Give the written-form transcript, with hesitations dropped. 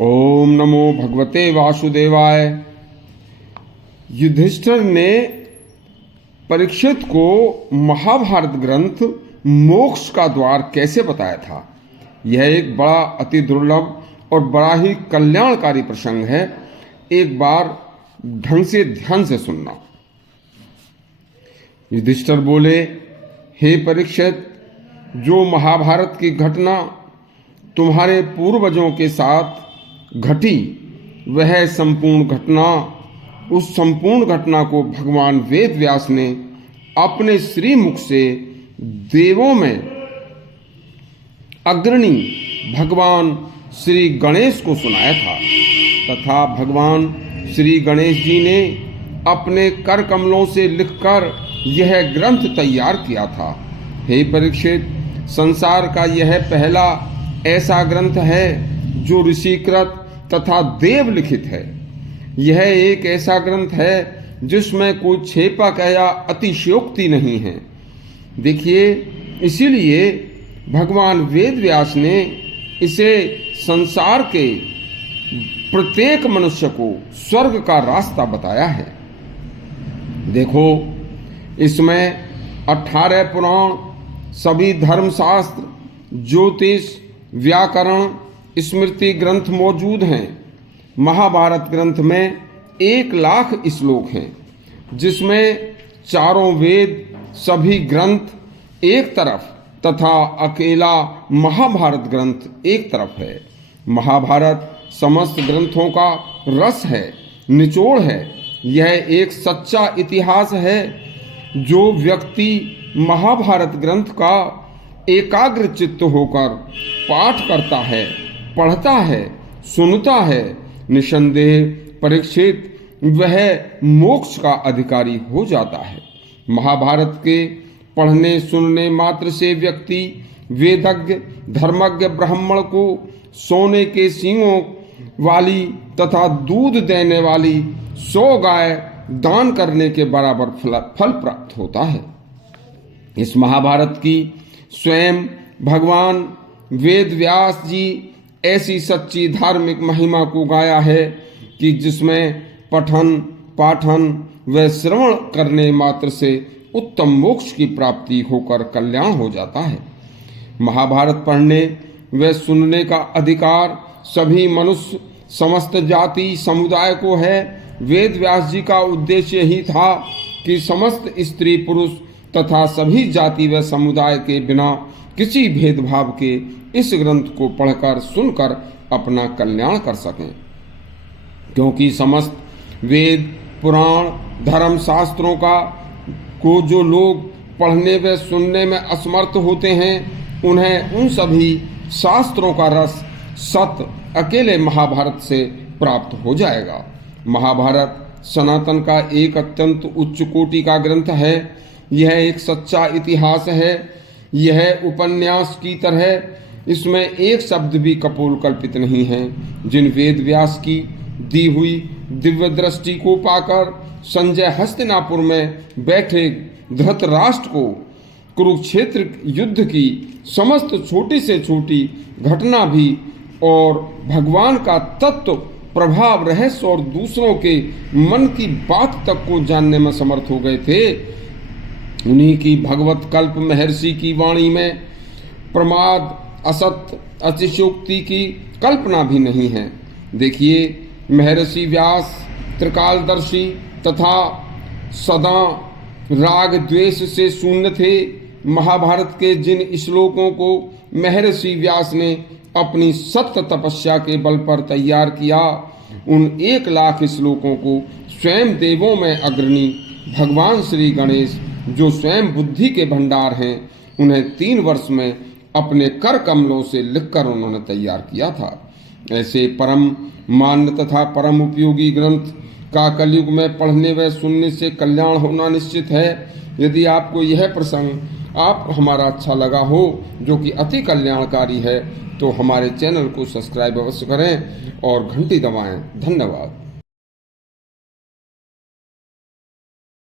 ओम नमो भगवते वासुदेवाय। युधिष्ठिर ने परीक्षित को महाभारत ग्रंथ मोक्ष का द्वार कैसे बताया था। यह एक बड़ा अति दुर्लभ और बड़ा ही कल्याणकारी प्रसंग है। एक बार ढंग से ध्यान से सुनना। युधिष्ठिर बोले, हे परीक्षित, जो महाभारत की घटना तुम्हारे पूर्वजों के साथ घटी, वह संपूर्ण घटना, उस संपूर्ण घटना को भगवान वेद व्यास ने अपने श्रीमुख से देवों में अग्रणी भगवान श्री गणेश को सुनाया था तथा भगवान श्री गणेश जी ने अपने कर कमलों से लिखकर यह ग्रंथ तैयार किया था। हे परीक्षित, संसार का यह पहला ऐसा ग्रंथ है जो ऋषिकृत तथा देव लिखित है। यह एक ऐसा ग्रंथ है जिसमें कोई छेपक या अतिशयोक्ति नहीं है। देखिए, इसीलिए भगवान वेद व्यास ने इसे संसार के प्रत्येक मनुष्य को स्वर्ग का रास्ता बताया है। देखो, इसमें 18 पुराण, सभी धर्मशास्त्र, ज्योतिष, व्याकरण, स्मृति ग्रंथ मौजूद हैं। महाभारत ग्रंथ में 1,00,000 श्लोक हैं, जिसमें चारों वेद, सभी ग्रंथ एक तरफ तथा अकेला महाभारत ग्रंथ एक तरफ है। महाभारत समस्त ग्रंथों का रस है, निचोड़ है। यह एक सच्चा इतिहास है। जो व्यक्ति महाभारत ग्रंथ का एकाग्र चित्त होकर पाठ करता है, पढ़ता है, सुनता है, निसंदेह परीक्षित वह मोक्ष का अधिकारी हो जाता है। महाभारत के पढ़ने सुनने मात्र से व्यक्ति वेदज्ञ, धर्मज्ञ ब्राह्मण को सोने के सींगों वाली तथा दूध देने वाली 100 गाय दान करने के बराबर फल प्राप्त होता है। इस महाभारत की स्वयं भगवान वेद व्यास जी ऐसी सच्ची धार्मिक महिमा को गाया है कि जिसमें पठन, पाठन व श्रवण करने मात्र से उत्तम मोक्ष की प्राप्ति होकर कल्याण हो जाता है। महाभारत पढ़ने व सुनने का अधिकार सभी मनुष्य, समस्त जाति समुदाय को है। वेद व्यास जी का उद्देश्य ही था कि समस्त स्त्री पुरुष तथा सभी जाति व समुदाय के बिना किसी भेदभाव के इस ग्रंथ को पढ़कर सुनकर अपना कल्याण कर सकें। क्योंकि समस्त वेद, पुराण, धर्म शास्त्रों को जो लोग पढ़ने व सुनने में असमर्थ होते हैं, उन्हें उन सभी शास्त्रों का रस सत अकेले महाभारत से प्राप्त हो जाएगा। महाभारत सनातन का एक अत्यंत उच्च कोटि का ग्रंथ है। यह एक सच्चा इतिहास है। यह उपन्यास की तरह इसमें एक शब्द भी कपोल कल्पित नहीं है। जिन वेद व्यास की दी हुई दिव्य दृष्टि को पाकर संजय हस्तिनापुर में बैठे धृतराष्ट्र को कुरुक्षेत्र युद्ध की समस्त छोटी से छोटी घटना भी और भगवान का तत्व, प्रभाव, रहस्य और दूसरों के मन की बात तक को जानने में समर्थ हो गए थे, उन्हीं की भगवत कल्प महर्षि की वाणी में प्रमाद, असत्य, अतिशयोक्ति की कल्पना भी नहीं है। देखिए, महर्षि व्यास त्रिकालदर्शी तथा सदा राग द्वेष से शून्य थे। महाभारत के जिन श्लोकों को महर्षि व्यास ने अपनी सत्य तपस्या के बल पर तैयार किया, उन 1,00,000 श्लोकों को स्वयं देवों में अग्रणी भगवान श्री गणेश, जो स्वयं बुद्धि के भंडार हैं, उन्हें 3 वर्ष में अपने कर कमलों से लिखकर उन्होंने तैयार किया था। ऐसे परम मान्य तथा परम उपयोगी ग्रंथ का कलयुग में पढ़ने व सुनने से कल्याण होना निश्चित है। यदि आपको यह प्रसंग हमारा अच्छा लगा हो, जो कि अति कल्याणकारी है, तो हमारे चैनल को सब्सक्राइब अवश्य करें और घंटी दबाएं। धन्यवाद।